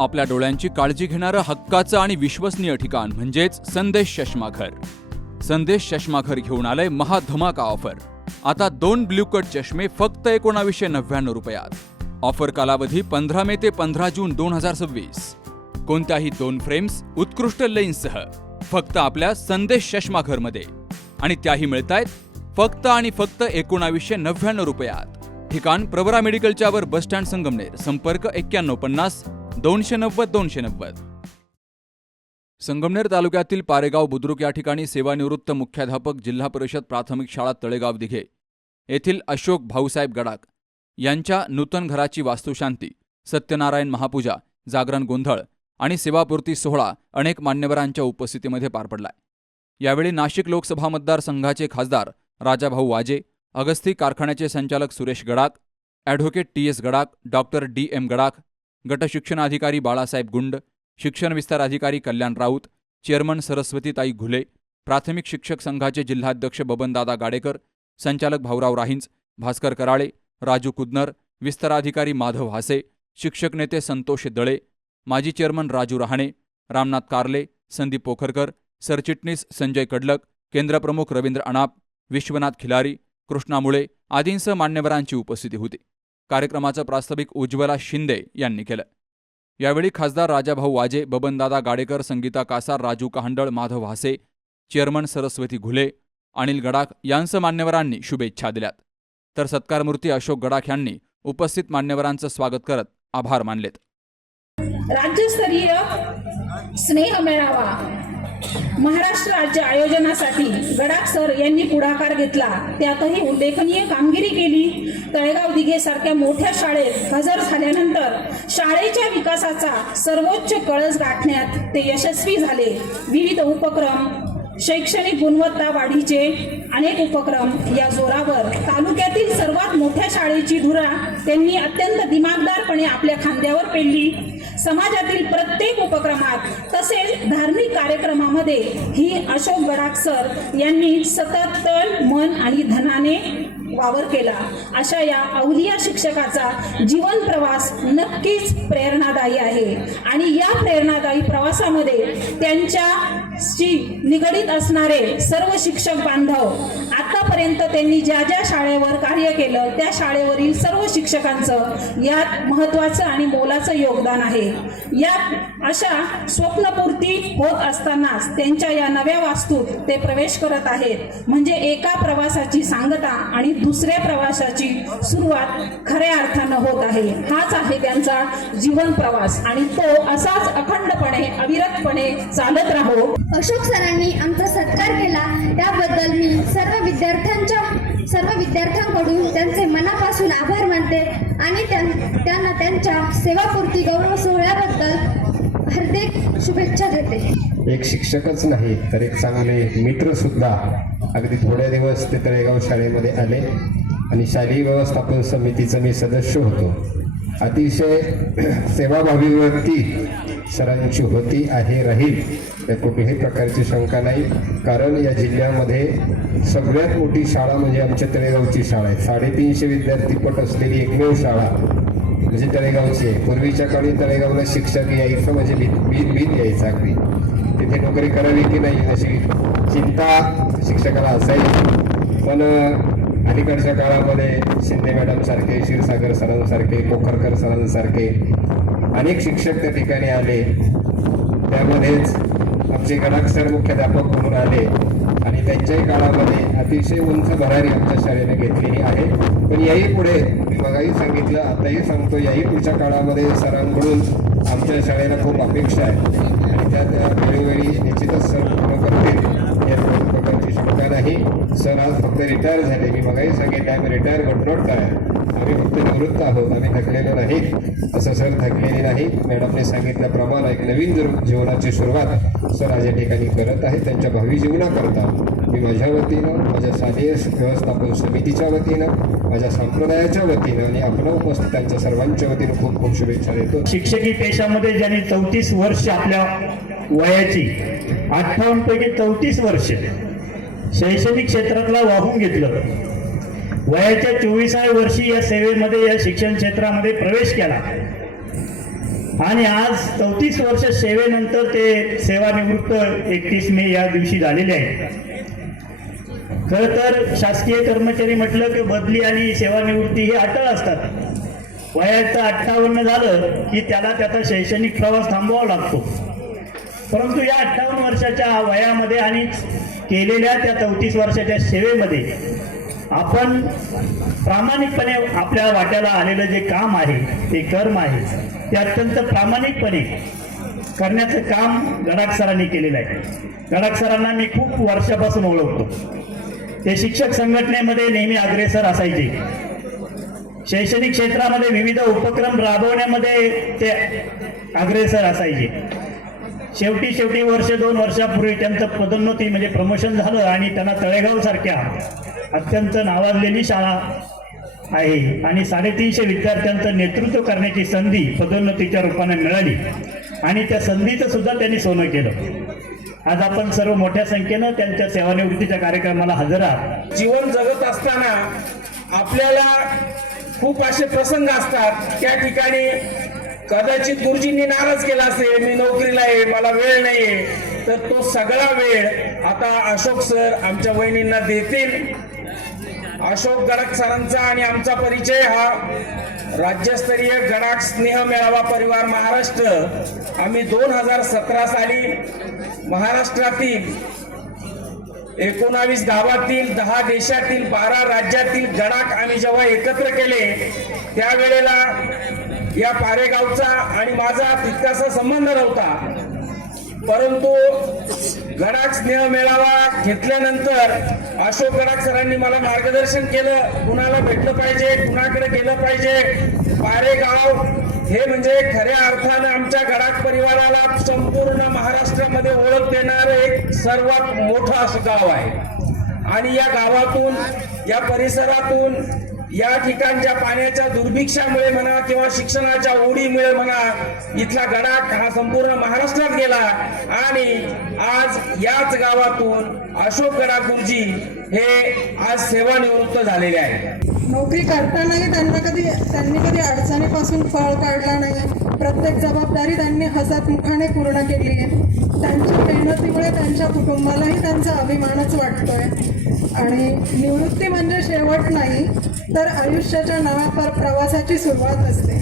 आपल्या डोळ्यांची काळजी घेणारं हक्काचं आणि विश्वसनीय ठिकाण म्हणजेच संदेश चष्माघर. संदेश चष्माघर घेऊन आलंय महाधमाका ऑफर. आता 2 ब्ल्यू कट चष्मे फक्त 1999 रुपयात. ऑफर कालावधी 15 मे ते 15 जून 2026. कोणत्याही 2 फ्रेम्स उत्कृष्ट लेन्ससह फक्त आपल्या संदेश चष्माघरमध्ये, आणि त्याही मिळतायत फक्त आणि फक्त 1999 रुपयात. ठिकाण प्रवरा मेडिकलच्या वर बस स्टँड संगमनेर. संपर्क 9150 290 290. संगमनेर तालुक्यातील पारेगाव बुद्रुक या ठिकाणी सेवानिवृत्त मुख्याध्यापक जिल्हा परिषद प्राथमिक शाळा तळेगाव दिघे येथील अशोक भाऊसाहेब गडाख यांच्या नूतन घराची वास्तुशांती, सत्यनारायण महापूजा, जागरण गोंधळ आणि सेवापूर्ती सोहळा अनेक मान्यवरांच्या उपस्थितीमध्ये पार पडलाय. यावेळी नाशिक लोकसभा मतदारसंघाचे खासदार राजाभाऊ वाजे, अगस्ती कारखान्याचे संचालक Suresh Gadakh, advocate TS Gadakh, doctor DM Gadakh, गटशिक्षणाधिकारी बाळासाहेब गुंड, शिक्षण विस्तार अधिकारी कल्याण राऊत, चेअरमन सरस्वतीताई घुले, प्राथमिक शिक्षक संघाचे जिल्हाध्यक्ष बबनदादा गाडेकर, संचालक भाऊराव राहिंज, भास्कर कराळे, राजू कुदनर, विस्ताराधिकारी माधव हासे, शिक्षक नेते संतोष दळे, माजी चेअरमन राजू रहाणे, रामनाथ कारले, संदीप पोखरकर, सरचिटणीस संजय कडलक, केंद्रप्रमुख रवींद्र अनाप, विश्वनाथ खिलारी, कृष्णा मुळे आदींसह मान्यवरांची उपस्थिती होती. कार्यक्रमाचं प्रास्ताविक उज्ज्वला शिंदे यांनी केलं. यावेळी खासदार राजाभाऊ वाजे, बबनदादा गाडेकर, संगीता कासार, राजू कहांडळ, माधव हासे, चेअरमन सरस्वती घुले, अनिल गडाख यांसह मान्यवरांनी शुभेच्छा दिल्यात. तर सत्कारमूर्ती अशोक गडाख यांनी उपस्थित मान्यवरांचं स्वागत करत आभार मानलेत. राज्यस्तरीय स्नेह मेळावा महाराष्ट्र राज्य आयोजनासाठी गडाख सर यांनी पुढाकार घेतला. त्यातही उल्लेखनीय कामगिरी केली. तळेगाव दिघे सारख्या मोठ्या शाळेत हजर झाल्यानंतर शाळेच्या विकासाचा सर्वोच्च कळस गाठण्यात ते यशस्वी झाले. विविध उपक्रम, शैक्षणिक गुणवत्ता वाढीचे अनेक उपक्रम या जोरावर तालुक्यातील सर्वात मोठ्या शाळेची धुरा त्यांनी अत्यंत दिमागदारपणे आपल्या खांद्यावर पेलली. समाजातील प्रत्येक उपक्रमात तसेच धार्मिक कार्यक्रमामध्ये ही अशोक गडाख सर यांनी सतत तन, मन आणि धनाने वावर केला. अशा या अवलिया शिक्षकाचा जीवन प्रवास नक्कीच प्रेरणादायी आहे. आणि या प्रेरणादायी प्रवासामध्ये त्यांच्याशी निगडीत असणारे सर्व शिक्षक बांधव, आतापर्यंत त्यांनी ज्या ज्या शाळेवर कार्य केलं त्या शाळेवरील सर्व शिक्षकांचं यात महत्त्वाचं आणि मोलाचं योगदान आहे. यात अशा स्वप्नपूर्ती होत असतानाच त्यांच्या या नव्या वास्तूत ते प्रवेश करत आहेत. म्हणजे एका प्रवासाची सांगता आणि दुसऱ्या प्रवासाची सुरुवात खऱ्या अर्थानं होत आहे. हाच आहे त्यांचा जीवन प्रवास आणि तो असाच अखंडपणे, अविरतपणे चालत राहो. अशोक सरांनी आमचा सत्कार केला त्याबद्दल मी सर्व विद्यार्थ्यांकडून त्यांचे मनापासून आभार मानते आणि त्यांना त्यांच्या सेवापूर्ती गौरव सोहळ्याबद्दल हार्दिक शुभेच्छा देते. एक शिक्षकच नाही तर एक चांगले मित्र सुद्धा अगदी थोड्या दिवस ते तळेगाव शाळेमध्ये आले आणि शालेय व्यवस्थापन समितीचं मी सदस्य होतो. अतिशय सेवाभावी व्यक्ती सरांची होती, आहे, राहील यात कुठल्याही प्रकारची शंका नाही. कारण या जिल्ह्यामध्ये सगळ्यात मोठी शाळा म्हणजे आमच्या तळेगावची शाळा आहे. 350 विद्यार्थीपट असलेली एकमेव शाळा म्हणजे तळेगावची आहे. पूर्वीच्या काळी तळेगावला शिक्षक यायचं म्हणजे बीत यायचं, अगदी तिथे नोकरी करावी की नाही अशी चिंता शिक्षकाला असायची. पण अलीकडच्या काळामध्ये शिंदे मॅडमसारखे, क्षीरसागर सरांसारखे, पोखरकर सरांसारखे अनेक शिक्षक त्या ठिकाणी आले. त्यामध्येच आमचे गडाख सर मुख्याध्यापक म्हणून आले आणि त्यांच्याही काळामध्ये अतिशय उंच भरारी आमच्या शाळेने घेतलेली आहे. पण याही पुढे मी मगाही सांगितलं, आताही सांगतो, याही पुढच्या काळामध्ये सरांकडून आमच्या शाळेला खूप अपेक्षा आहे आणि त्यात वेळोवेळी निश्चितच सर पूर्ण करतील यात कोणत्या प्रकारची शंका नाही. सर आज फक्त रिटायर झाले. मी मगाही सांगितलं, आम्ही रिटायर बट नॉट काय, आम्ही फक्त निवृत्त आहोत, आम्ही थकलेलो नाही. असं सर थकलेले नाही. मॅडमने सांगितल्याप्रमाणे एक नवीन जीवनाची सुरुवात सर आज या ठिकाणी करत आहेत. त्यांच्या भावी जीवनाकरता मी माझ्या वतीनं, माझ्या शालेय व्यवस्थापन समितीच्या वतीनं, माझ्या संप्रदायाच्या वतीनं आणि आपल्या उपस्थितांच्या सर्वांच्या वतीनं खूप खूप शुभेच्छा देतो. शिक्षकी पेशामध्ये ज्यांनी 34 वर्ष आपल्या वयाची 58 पैकी 34 वर्ष शैक्षणिक क्षेत्रातला वाहून घेतलं. वयाच्या 24व्या वर्षी या सेवेमध्ये, या शिक्षण क्षेत्रामध्ये प्रवेश केला. आणि आज 34 वर्ष सेवेनंतर ते सेवानिवृत्त 31 मे या दिवशी झालेले आहे. खरं तर शासकीय कर्मचारी म्हटलं की बदली आणि सेवानिवृत्ती ही अटळ असतात. वयाचं 58 झालं की त्याला त्याचा शैक्षणिक प्रवास थांबवावा लागतो. परंतु या 58 वर्षाच्या वयामध्ये आणि केलेल्या त्या 34 वर्षाच्या सेवेमध्ये आपण प्रामाणिकपणे आपल्या वाट्याला आलेलं जे काम आहे, ते कर्म आहे, ते अत्यंत प्रामाणिकपणे करण्याचं काम गडाख सरांनी केलेलं आहे. गडाख सरांना मी खूप वर्षापासून ओळखतो. ते शिक्षक संघटनेमध्ये नेहमी अग्रेसर असायचे. शैक्षणिक क्षेत्रामध्ये विविध उपक्रम राबवण्यामध्ये ते अग्रेसर असायचे. शेवटी वर्ष 2 वर्षापूर्वी त्यांचं पदोन्नती म्हणजे प्रमोशन झालं आणि त्यांना तळेगाव सारख्या अत्यंत नावाजलेली शाळा आहे आणि 350 विद्यार्थ्यांचं नेतृत्व करण्याची संधी पदोन्नतीच्या रूपाने मिळाली आणि त्या संधीचं सुद्धा त्यांनी सोनं केलं. आज आपण सर्व मोठ्या संख्येनं त्यांच्या सेवानिवृत्तीच्या कार्यक्रमाला हजर आहात. जीवन जगत असताना आपल्याला खूप असे प्रसंग असतात, त्या ठिकाणी कदाचित गुरुजींनी नाराज केला असेल, मी नोकरीला आहे, मला वेळ नाहीये, तर तो सगळा वेळ आता अशोक सर आमच्या वहिनींना देतील. अशोक गडाख सरांचा आणि आमचा परिचय हा राज्यस्तरीय गडाख स्नेह मेळावा परिवार महाराष्ट्र. आम्ही 2017 साली महाराष्ट्रातील 19 गावातील 10 देशातील 12 राज्यातील गडाख आम्ही जेव्हा एकत्र केले, त्यावेळेला या पारेगावचा आणि माझा तितकासा संबंध नव्हता. परंतु गडाख स्नेह मेळावा घेतल्यानंतर अशोक गडाख सरांनी मला मार्गदर्शन केलं, कुणाला भेटलं पाहिजे, कुणाकडे गेलं पाहिजे. पारेगाव हे म्हणजे खऱ्या अर्थानं आमच्या गडाख परिवाराला संपूर्ण महाराष्ट्रामध्ये ओळख देणारं एक सर्वात मोठं असं गाव आहे. आणि या गावातून, या परिसरातून, या ठिकाणच्या पाण्याच्या दुर्भिक्षामुळे म्हणा किंवा शिक्षणाच्या ओढीमुळे म्हणा, इथला गडाख हा संपूर्ण महाराष्ट्रात गेला आणि आज याच गावातून अशोक गडाख गुरुजी हे आज सेवानिवृत्त झालेले आहेत. नोकरी करतानाही त्यांनी कधी अडचणीपासून पळ काढला नाही. प्रत्येक जबाबदारी त्यांनी हसतमुखाने पूर्ण केली आहे. त्यांच्या मेहनतीमुळे त्यांच्या कुटुंबालाही त्यांचा अभिमानच वाटतोय. आणि निवृत्ती म्हणजे शेवट नाही, तर आयुष्याच्या नव्या प्रवासाची सुरुवात असते.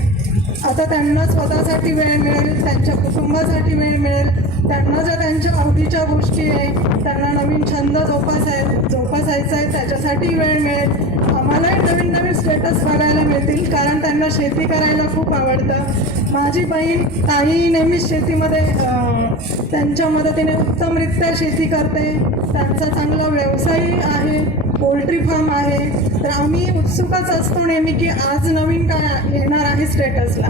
आता त्यांना स्वतःसाठी वेळ मिळेल, त्यांच्या कुटुंबासाठी वेळ मिळेल. त्यांना ज्या त्यांच्या आवडीच्या गोष्टी आहे, त्यांना नवीन छंद जोपासायचा आहे, त्याच्यासाठी वेळ मिळेल. आम्हालाही नवीन स्टेटस बघायला मिळतील, कारण त्यांना शेती करायला खूप आवडतं. माझी बहीण ताई नेहमीच शेतीमध्ये त्यांच्या मदतीने उत्तमरित्या शेती करते. त्यांचा चांगला व्यवसायही आहे, पोल्ट्री फार्म आहे. तर आम्ही उत्सुकच असतो नेहमी की आज नवीन काय येणार आहे स्टेटसला.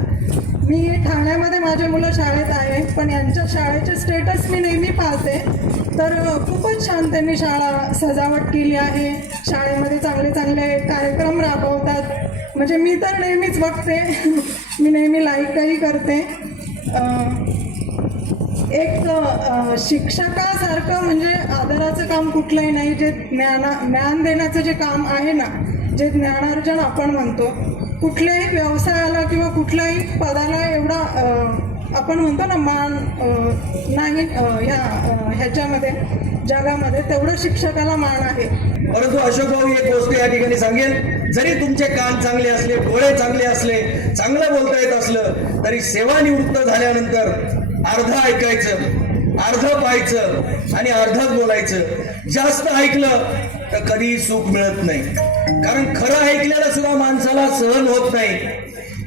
मी ठाण्यामध्ये माझे मुलं शाळेत आहे, पण यांच्या शाळेचे स्टेटस मी नेहमी पाहते. तर खूपच छान त्यांनी शाळा सजावट केली आहे. शाळेमध्ये चांगले कार्यक्रम राबवतात. म्हणजे मी तर नेहमीच बघते, मी नेहमी लाईकही करते. एक शिक्षकासारखं म्हणजे आदराचं काम कुठलंही नाही. जे ज्ञान देण्याचं जे काम आहे ना, जे ज्ञानार्जन आपण म्हणतो, कुठल्याही व्यवसायाला किंवा कुठल्याही पदाला एवढा आपण म्हणतो ना मान नाही ह्याच्यामध्ये जगामध्ये, तेवढं शिक्षकाला मान आहे. परंतु अशोक भाऊ एक गोष्ट या ठिकाणी सांगेल, जरी तुमचे कान चांगले असले, डोळे चांगले असले, चांगलं बोलता येत असलं, तरी सेवानिवृत्त झाल्यानंतर अर्ध ऐकायचं, अर्ध पाहायचं आणि अर्धच बोलायचं. जास्त ऐकलं तर कधी सुख मिळत नाही. कारण खरं ऐकलेलं सुद्धा माणसाला सहन होत नाही.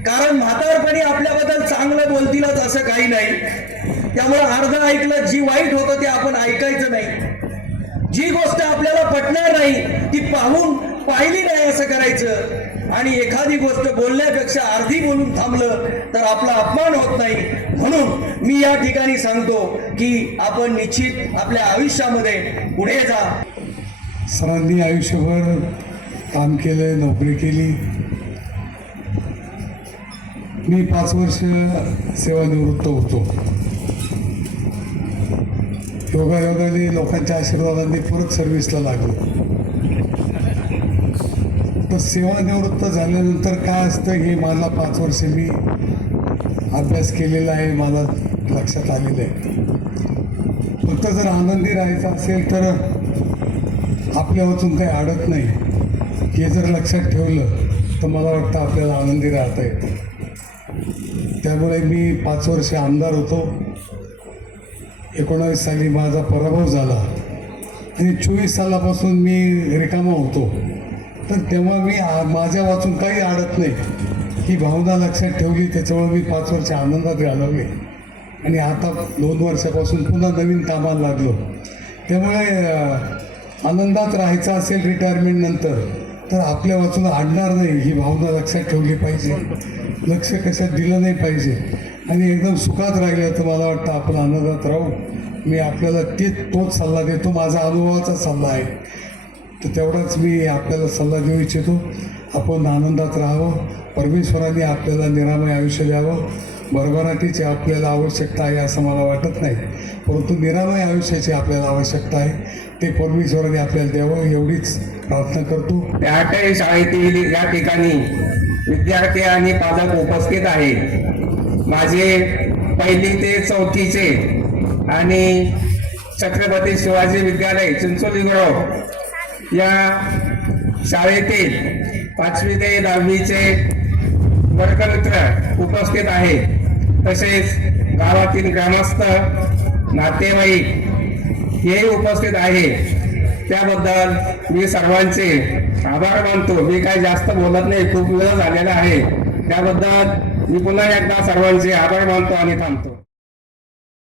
कारण म्हातारपणी आपल्याबद्दल चांगलं बोलतीलच असं काही नाही. त्यामुळे अर्ध ऐकलं, जी वाईट होतं ते आपण ऐकायचं नाही. जी गोष्ट आपल्याला पटणार नाही ती पाहिली नाही असं करायचं. आणि एखादी गोष्ट बोलण्यापेक्षा अर्धी बोलून थांबलं तर आपला अपमान होत नाही. म्हणून मी या ठिकाणी सांगतो की आपण निश्चित आपल्या आयुष्यामध्ये पुढे जा. सरांनी आयुष्यभर काम केलं, नोकरी केली. मी 5 वर्ष सेवानिवृत्त होतो. योगायोगाने लोकांच्या आशीर्वादाने परत सर्व्हिसला लागलो. तर सेवानिवृत्त झाल्यानंतर काय असतं हे मला 5 वर्ष मी अभ्यास केलेला आहे, मला लक्षात आलेलं आहे. फक्त जर आनंदी राहायचं असेल तर आपल्या वाचून काही अडत नाही, हे जर लक्षात ठेवलं तर मला वाटतं आपल्याला आनंदी राहता येतं. त्यामुळे मी 5 वर्ष आमदार होतो. 19 साली माझा पराभव झाला आणि 24 सालापासून मी रिकामा होतो. तर तेव्हा मी माझ्या वाचून काही अडत नाही ही भावना लक्षात ठेवली. त्याच्यामुळे मी 5 वर्ष आनंदात घालवले आणि आता 2 वर्षापासून पुन्हा नवीन कामाला लागलो. त्यामुळे आनंदात राहायचं असेल रिटायरमेंट नंतर तर आपल्या वाचून अडणार नाही ही भावना लक्षात ठेवली पाहिजे. लक्ष कशात दिलं नाही पाहिजे आणि एकदम सुखात राहिलं तर मला वाटतं आपण आनंदात राहू. मी आपल्याला तोच सल्ला देतो, माझा अनुभवाचा सल्ला आहे. तर तेवढाच मी आपल्याला सल्ला देऊ इच्छितो. आपण आनंदात राहावं. परमेश्वराने आपल्याला निरामय आयुष्य द्यावं. भरभराटीची आपल्याला आवश्यकता आहे असं मला वाटत नाही, परंतु निरामय आयुष्याची आपल्याला आवश्यकता आहे. ते परमेश्वराने आपल्याला द्यावं एवढीच प्रार्थना करतो. त्याटळी शाळेतील या ठिकाणी विद्यार्थी आणि पालक उपस्थित आहेत. माझे 1ली ते 4थीचे आणि छत्रपती शिवाजी विद्यालय चिंचोली गुरव या शाळेतील 5वी ते 10वीचे वर्गमित्र उपस्थित आहेत. तसेच गावातील ग्रामस्थ, नातेवाईक हेही उपस्थित आहेत. त्याबद्दल मी सर्वांचे आभार मानतो. मी काही जास्त बोलत नाही, खूप वेळ झालेला आहे. त्याबद्दल मी पुन्हा एकदा सर्वांचे आभार मानतो आणि थांबतो.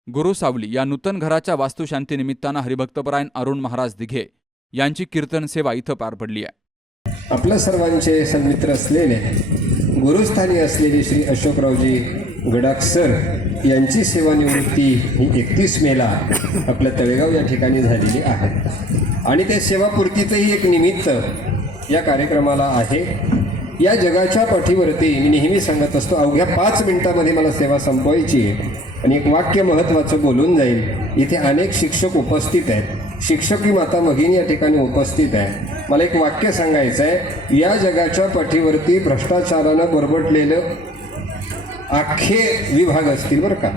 गुरु सावली या नूतन घराच्या वास्तुशांतीनिमित्तानं हरिभक्तपरायण अरुण महाराज दिघे यांची कीर्तन सेवा इथं पार पडली आहे. आपल्या सर्वांचे सन्मित्र असलेले गुरुस्थानी असलेले श्री अशोकरावजी गडाख सर यांची सेवानिवृत्ती ही 31 मेला आपल्या तळेगाव या ठिकाणी झालेली आहे आणि ते सेवापूर्तीचंही एक निमित्त या कार्यक्रमाला आहे. या जगाच्या पाठीवरती मी नेहमी सांगत असतो, अवघ्या 5 मिनिटामध्ये मला सेवा संपवायची आहे आणि एक वाक्य महत्त्वाचं बोलून जाईल. इथे अनेक शिक्षक उपस्थित आहेत, शिक्षकी माता भगिनी या ठिकाणी उपस्थित आहे. मला एक वाक्य सांगायचं आहे. या जगाच्या पाठीवरती भ्रष्टाचारानं बरबटलेलं अख्खे विभाग असतील बरं का.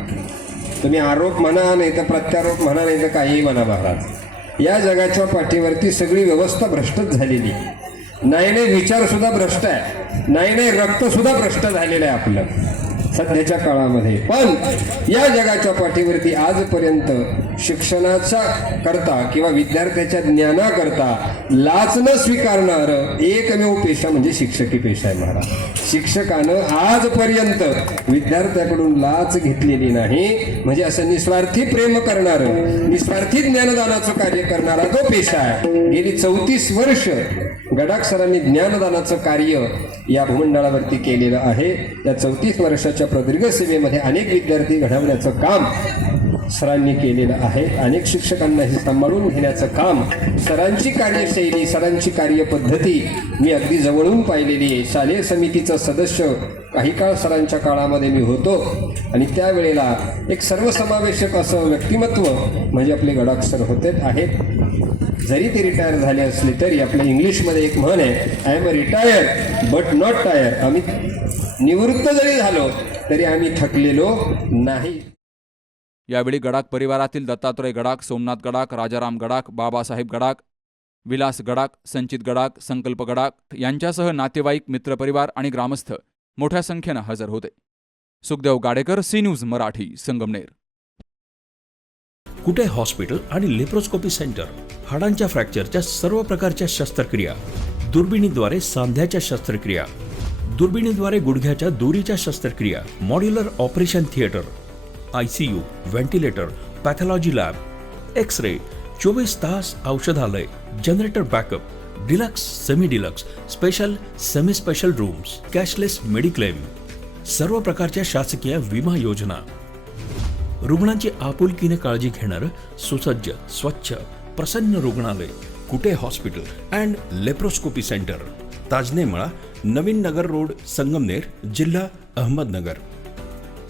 तुम्ही आरोप म्हणा, नाही तर प्रत्यारोप म्हणा, नाही तर काहीही म्हणा महाराज. या जगाच्या पाठीवरती सगळी व्यवस्था भ्रष्टच झालेली. नाही विचारसुद्धा भ्रष्ट आहे, नाही रक्तसुद्धा भ्रष्ट झालेलं आहे आपलं सध्याच्या काळामध्ये. पण या जगाच्या पाठीवरती आजपर्यंत शिक्षणाचा करता किंवा विद्यार्थ्याच्या ज्ञानाकरता लाच न स्वीकारणारं एकमेव पेशा म्हणजे शिक्षकी पेशा आहे महाराज. शिक्षकानं आजपर्यंत विद्यार्थ्याकडून लाच घेतलेली नाही. म्हणजे असं निस्वार्थी प्रेम करणारं, निस्वार्थी ज्ञानदानाचं कार्य करणारा तो पेशा आहे. गेली 34 वर्ष गडाख सरांनी ज्ञानदानाचं कार्य या भूमंडळावरती केलेलं आहे. या 34 वर्षाच्या प्रदीर्घ सेवेमध्ये अनेक विद्यार्थी घडवण्याचं काम सरांनी केलेलं आहे. अनेक शिक्षकांना हे सांभाळून घेण्याचं काम, सरांची कार्यशैली, सरांची कार्यपद्धती मी अगदी जवळून पाहिलेली आहे. शालेय समितीचा सदस्य काही काळ सरांच्या काळामध्ये मी होतो आणि त्यावेळेला एक सर्वसमावेशक असं व्यक्तिमत्व म्हणजे आपले गडाख सर होते आहेत. जरी ते रिटायर झाले असले तरी आपल्या इंग्लिशमध्ये एक म्हण आहे, I am retired but not tyre. आम्ही निवृत्त जरी झालो तरी आम्ही थकलेलो नाही. यावेळी गडाख परिवारातील दत्तात्रय गडाख, सोमनाथ गडाख, राजाराम गडाख, बाबासाहेब गडाख, विलास गडाख, संचित गडाख, संकल्प गडाख यांच्यासह नातेवाईक, मित्रपरिवार आणि ग्रामस्थ मोठ्या संख्येनं हजर होते. Sukhdev Gadekar, C news Marathi, Sangamner. Kute hospital आणि लेप्रोस्कोपी सेंटर. हाडांच्या फ्रॅक्चरच्या सर्व प्रकारच्या शस्त्रक्रिया, दुर्बिणीद्वारे सांध्याच्या शस्त्रक्रिया, दुर्बिणीद्वारे गुडघ्याच्या दोरीच्या शस्त्रक्रिया, modular operation theatre, ICU, ventilator, pathology lab, X ray, 24 तास औषधालय, generator backup, deluxe, semi deluxe, special, semi special rooms, cashless mediclaim, सर्व प्रकारच्या शासकीय विमा योजना, रुग्णांची आपुलकीने काळजी घेणारं सुसज्ज, स्वच्छ, प्रसन्न रुग्णालय. Kute hospital and laparoscopy centre, Tajne Mala, Navin Nagar road, Sangamner, जिल्हा अहमदनगर.